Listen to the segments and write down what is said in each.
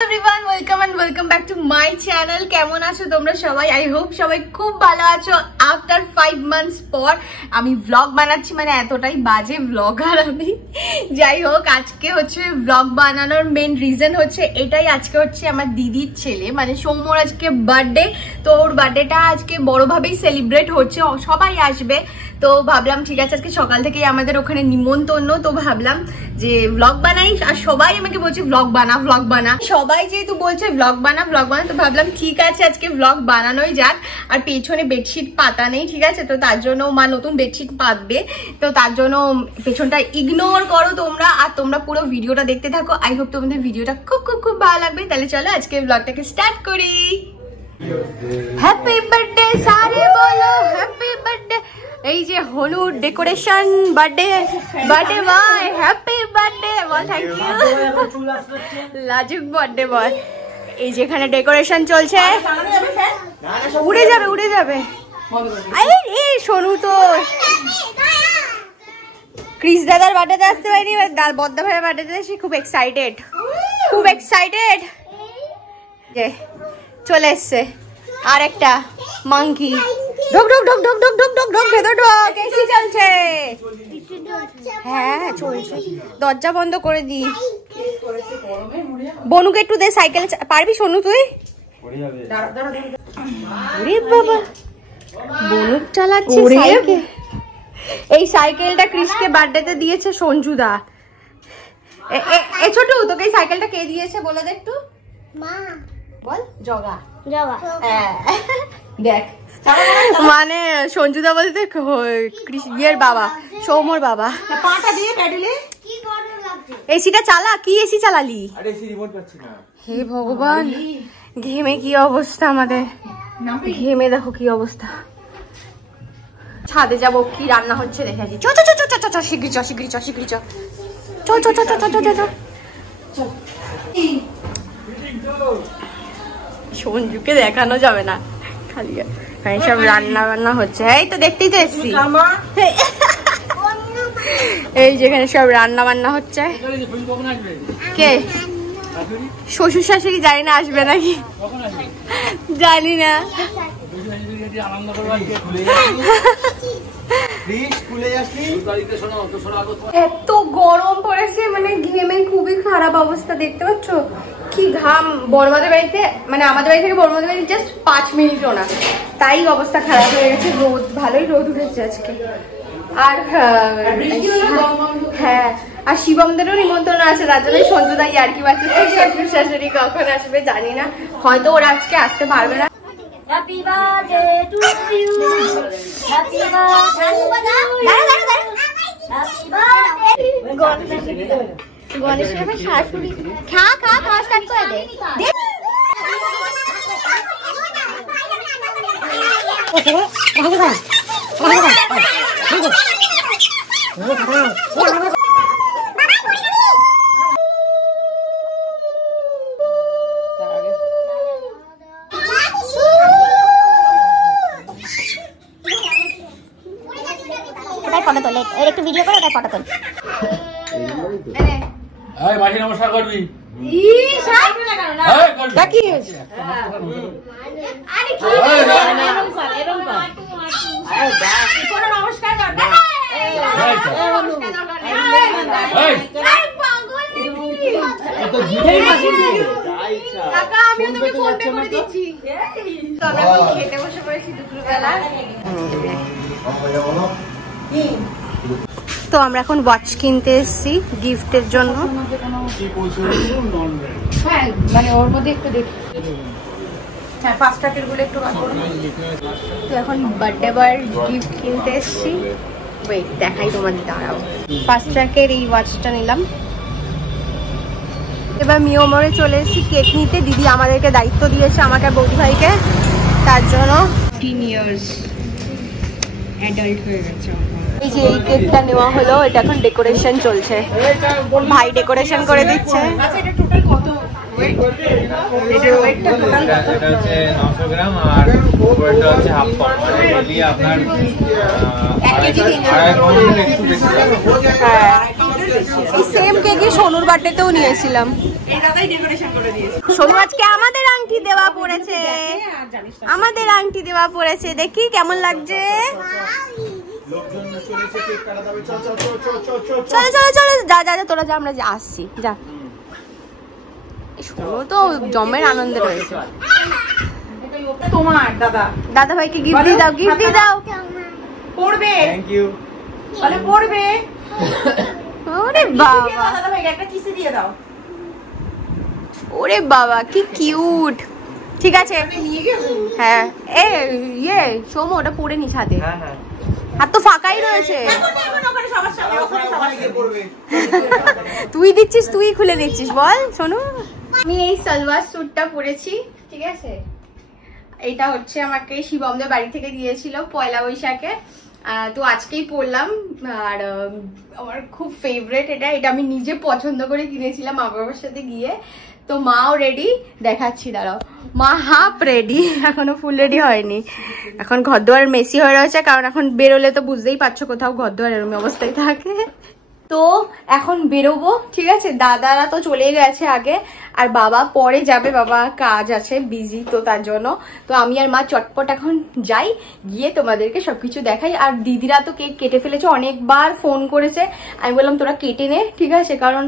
everyone, welcome and welcome back to my channel. কেমন আছো তোমরা সবাই? I hope সবাই খুব ভালো আছো। After 5 months পর আমি vlog বানাচ্ছি, মানে এতটাই বাজে vlogger আমি। যাই হোক, আজকে হচ্ছে vlog বানানোর মেন রিজন হচ্ছে এটাই। আজকে হচ্ছে আমার দিদির ছেলে, মানে সৌম্যর আজকে বার্থডে। তো ওর বার্থডেটা আজকে বড়ভাবেই সেলিব্রেট হচ্ছে, সবাই আসবে। তো ভাবলাম ঠিক আছে, আজকে সকাল থেকেই আমাদের ওখানে নিমন্ত্রণ। তো ভাবলাম যে ভ্লগ বানাই, আর সবাই আমাকে বলছে ভ্লগ বানা। সবাই যেহেতু বলছে ভ্লগ বানা, তো ভাবলাম ঠিক আছে আজকে ভ্লগ বানানোই যাক। আর পেছনে বেডশিট পাতা নেই, ঠিক আছে? তো তার জন্য মা নতুন বেডশিট পাতবে, তো তার জন্য পেছনটা ইগনোর করো তোমরা, আর তোমরা পুরো ভিডিওটা দেখতে থাকো। আই হোপ তোমাদের ভিডিওটা খুব খুব খুব ভালো লাগবে। তাহলে চলো আজকে ভ্লগটাকে স্টার্ট করি। হ্যাপি বার্থডে সারে বলো, হ্যাপি বার্থডে। এই যে হলুদ decoration, birthday boy, happy birthday বল। থ্যাংক ইউ, লাজুক বার্থডে বয়। এই যে এখানে ডেকোরেশন চলছে, উড়ে যাবে। এই সোনু তো ক্রিস দাদার বার্থডেতে আসতে পারিনি, এবার বদ্দা ভাইয়ের বার্থডেতে এসে খুব এক্সাইটেড। যে চলে এসছে আর একটা মাংকি। ঢোক ভেতর ঢোক, এসি চলছে। হ্যাঁ চলছে, দরজা বন্ধ করে দি। বনুকে একটু দে, সাইকেল পারবি সোনু তুই? বাবা, বনু চালাচ্ছে সাইকেল। এই সাইকেলটা ক্রিসকে বার্থডেতে দিয়েছে সঞ্জুদা। এ ছোটু, তোকে এই সাইকেলটা কে দিয়েছে বলে দে একটু। মা বল। জগা। দেখ, মানে সঞ্জুদা বলতে ইয়ের বাবা, সৌমর বাবা। পাটা দিয়ে প্যাডেলে এসিটা চালা। কি এসি চালালি? হে ভগবান, ঘেমে কি অবস্থা আমাদের, ঘেমে দেখো কি অবস্থা। ছাদে যাবো, কি রান্না হচ্ছে দেখে আসি। শিগগিরি চ। সঞ্জুকে দেখানো যাবে না, খালি সব রান্না বান্না হচ্ছে। এই তো দেখতেই তো এসছি, এই যেখানে সব রান্না বান্না হচ্ছে। কে? শ্বশুর শাশুড়ি জানি না আসবে নাকি, জানি না। এত গরম পড়েছে, মানে ঘেমে খুবই খারাপ অবস্থা। দেখতে পাচ্ছ কি ঘাম। বড়মাদের বাড়িতে, মানে আমাদের বাড়ি থেকে বড়মাদের বাড়ি জাস্ট 5 মিনিটও না, তাই অবস্থা খারাপ হয়ে গেছে। রোদ, ভালোই রোদ উঠেছে আজকে। আর হ্যাঁ, আর শিবমদেরও নিমন্ত্রণ আছে, তার জন্য সঞ্জুদা আর কি বাচ্চা। শ্বশুর শাশুড়ি কখন আসবে জানি না, হয়তো ওরা আজকে আসতে পারবে না। Happy birthday to you. Happy birthday. গণেশের আবার শাশুড়ি। খা স্টার্ট করে দে। ফটো তোলে, এর একটু ভিডিও করে ওটা ফটো তোল। এই মাসি নমস্কার করবি। কি হয়েছে? আরে কি এরকম কর। কোনো নমস্কার কর। কাকা, আমি তোকে ফোন পে করে দিচ্ছি। তো আমরা এখন খেতে বসে পড়েছি দুপুরবেলা। তো আমরা এখন ওয়াচ কিনতে এসেছি গিফটের জন্য। হ্যাঁ, মানে ওর মধ্যে একটু দেখি। হ্যাঁ, ফার্স্ট ট্র্যাকের গুলো একটু বার করো। তো এখন বার্থডে বয়ের গিফট কিনতে এসেছি। ওয়েট, দেখাই তোমাদের, দাঁড়াও। ফার্স্ট ট্র্যাকের এই ওয়াচটা নিলাম। এবার মিওমরে চলে এসেছি কেক নিতে। দিদি আমাদেরকে দায়িত্ব দিয়েছে, আমাকে বৌদি ভাইকে, তার জন্য 10 ইয়ার্স অ্যাডাল্ট হয়ে গেছে। এই যে এই কেকটা নেওয়া হলো, এটা এখন ডেকোরেশন চলছে, ভাই ডেকোরেশন করে দিচ্ছে। এটা টোটাল কত ওয়েট? এটার ওয়েটটা টোটাল কত? এটা হচ্ছে 900 গ্রাম, আর ওয়েটটা হচ্ছে হাফ পাউন্ড। মানে এলি আপনার 1 কেজি একটু বেশি। হ্যাঁ, এই সেম কেকই সোনুর বার্থডেতেও নিয়েছিলাম। এই দাদাই ডেকোরেশন করে দিয়েছে। সোনু আজকে আমাদের আংটি দেওয়া পড়েছে, আমাদের আংটি দেওয়া পড়েছে, দেখি কেমন লাগছে। চলো চলো চলো, যা যা তোরা যা, আমরা আসছি, যা। সোনু তো জমের আনন্দে রয়েছে। তোমার দাদা ভাইকে গিফট দিয়ে দাও, গিফট দিয়ে দাও। পড়বে, থ্যাংক ইউ। বলে পড়বে। ওরে বাবা, দাদা ভাইকে একটা কিস দিয়ে দাও। ওরে বাবা কি কিউট। ঠিক আছে, হ্যাঁ এ ইয়ে সোমো ওটা পড়ে নিস হাতে। আর তো ফাঁকাই রয়েছে। তুই দিচ্ছিস, তুই খুলে দিচ্ছিস, বল সোনু। আমি এই সালোয়ার স্যুটটা পরেছি, ঠিক আছে। এটা হচ্ছে আমাকে শিবমদের বাড়ি থেকে দিয়েছিল পয়লা বৈশাখে, তো আজকেই পরলাম। আর আমার খুব ফেভারিট এটা, এটা আমি নিজে পছন্দ করে কিনেছিলাম মা বাবার সাথে গিয়ে। তো মাও রেডি, দেখাচ্ছি দাঁড়াও। মা হাফ রেডি, এখনো ফুল রেডি হয়নি। এখন ঘর দুয়ার মেসি হয়ে রয়েছে, কারণ এখন বেরোলে তো বুঝতেই পারছো কোথাও ঘর দুয়ার এরকম অবস্থায় থাকে। তো এখন বেরোবো, ঠিক আছে। দাদারা তো চলে গেছে আগে, আর বাবা পরে যাবে, বাবা কাজ আছে, বিজি তো তার জন্য। তো আমি আর মা চটপট এখন যাই, গিয়ে তোমাদেরকে সবকিছু দেখাই। আর দিদিরা তো কেক কেটে ফেলেছে, অনেকবার ফোন করেছে। আমি বললাম তোরা কেটে নে, ঠিক আছে, কারণ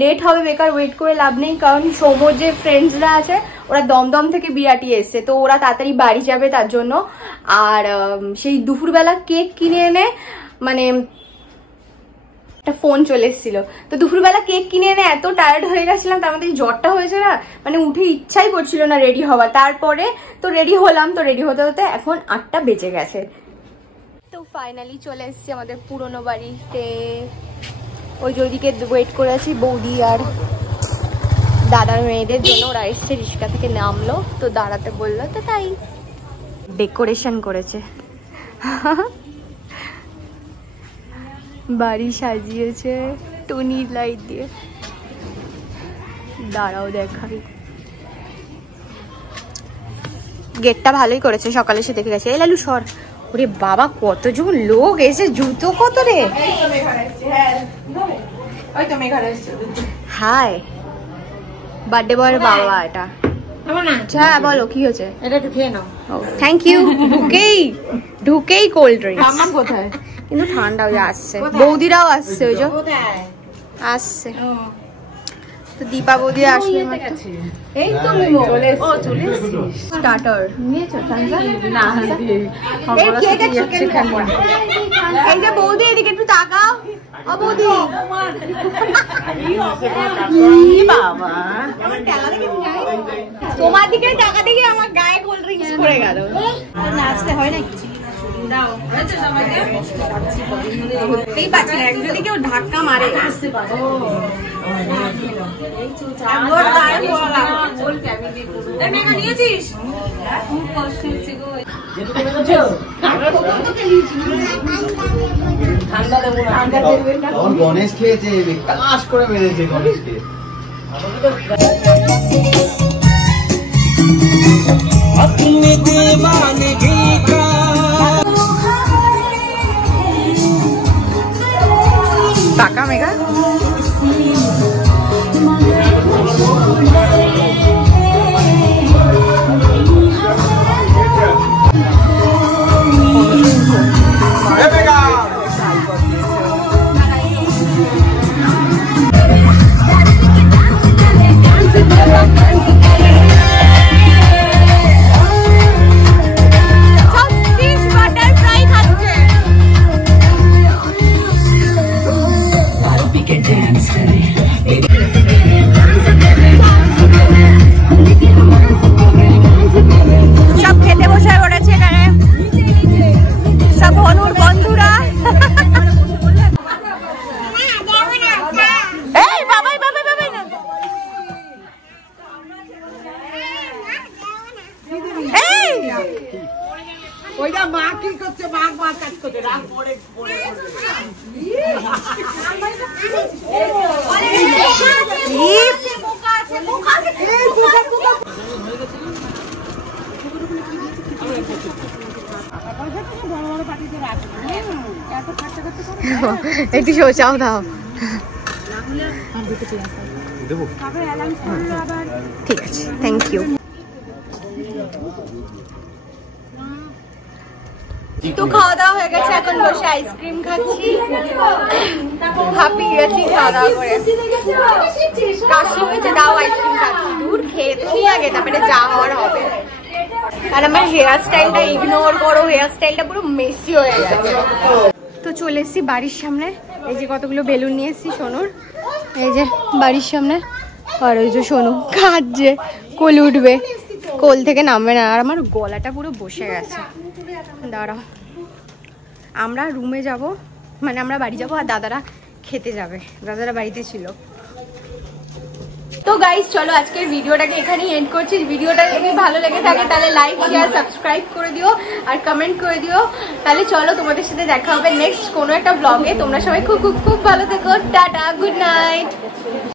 লেট হবে, বেকার ওয়েট করে লাভ নেই। কারণ সৌম্যর যে ফ্রেন্ডসরা আছে ওরা দমদম থেকে বিরাটি এসছে, তো ওরা তাড়াতাড়ি বাড়ি যাবে তার জন্য। আর সেই দুপুরবেলা কেক কিনে এনে, মানে ফোন চলে এসেছিল, তো দুপুরবেলা কেক কিনে এনে এত টায়ার্ড হয়ে গেছিলাম, তার মধ্যে জ্বরটা হয়েছে না, মানে উঠে ইচ্ছাই করছিল না রেডি হওয়া। তারপরে তো রেডি হলাম, তো রেডি হতে হতে এখন 8টা বেজে গেছে। তো ফাইনালি চলে এসেছি আমাদের পুরনো বাড়িতে। ওই যে ওইদিকে ওয়েট করে আছি বৌদি আর দাদার মেয়েদের জন্য, ওরা এসছে, রিক্সা থেকে নামলো, তো দাঁড়াতে বললো, তো তাই ডেকোরেশন করেছে। বাড়ি সাজিয়েছে টুনির লাইট দিয়ে, দাঁড়াও দেখাই। গেটটা ভালোই করেছে, সকালে এসে দেখে গেছে। এই লালু সর, ওরে বাবা কতজন লোক এসে, জুতো কত রে। হাই বার্থডে বয়ের বাবা, এটা হ্যাঁ বলো কি হয়েছে। এটা একটু খেয়ে নাও। Thank you. ঢুকেই কোল্ড ড্রিঙ্কস কোথায়, কিন্তু ঠান্ডা হয়ে আসছে। বৌদিরাও আসছে, ওই যে আসছে। তো দীপা বৌদি আসবে, এই তো স্টার্টার নিয়েছো। এই যে বৌদি এদিকে একটু তাকাও। ও বৌদি, বাবা তোমার দিকে টাকা দিয়ে আমার গায়ে কোল্ড ড্রিঙ্কস পড়ে গেল। নাচতে হয় না কিছু, ধরতেই পারছি না, যদি কেউ ধাক্কা মারে। গণেশ খেয়েছে, কাশ করে মেরেছে গণেশকে। টাকা মেঘা একটু শোচাও দাও। ঠিক আছে, থ্যাংক ইউ। তো খাওয়া দাওয়া হয়ে গেছে, এখন বসে আইসক্রিম খাচ্ছি। হাঁপিয়ে গেছি খাওয়া দাওয়া করে, কাশি হয়েছে, তাও আইসক্রিম খাচ্ছি। দূর খেয়ে তো নিয়ে আগে, তারপরে যা হওয়ার হবে। আর আমার হেয়ার স্টাইলটা ইগনোর করো, হেয়ার স্টাইলটা পুরো মেসি হয়ে গেছে। তো চলে এসেছি বাড়ির সামনে, এই যে কতগুলো বেলুন নিয়ে এসেছি সোনুর, এই যে বাড়ির সামনে। আর ওই যে সোনু কাঁদছে, কোল উঠবে, কোল থেকে নামবে না। আর আমার গলাটা পুরো বসে গেছে। দাঁড়াও, আমরা রুমে যাব, মানে আমরা বাড়ি যাব, আর দাদারা খেতে যাবে, দাদারা বাড়িতে ছিল। তো গাইস চলো আজকের ভিডিওটাকে এখানেই এন্ড করছি। ভিডিওটা যদি ভালো লেগে থাকে তাহলে লাইক শেয়ার সাবস্ক্রাইব করে দিও আর কমেন্ট করে দিও। তাহলে চলো তোমাদের সাথে দেখা হবে নেক্সট কোনো একটা ব্লগে। তোমরা সবাই খুব খুব খুব ভালো থেকো। Tata, good night.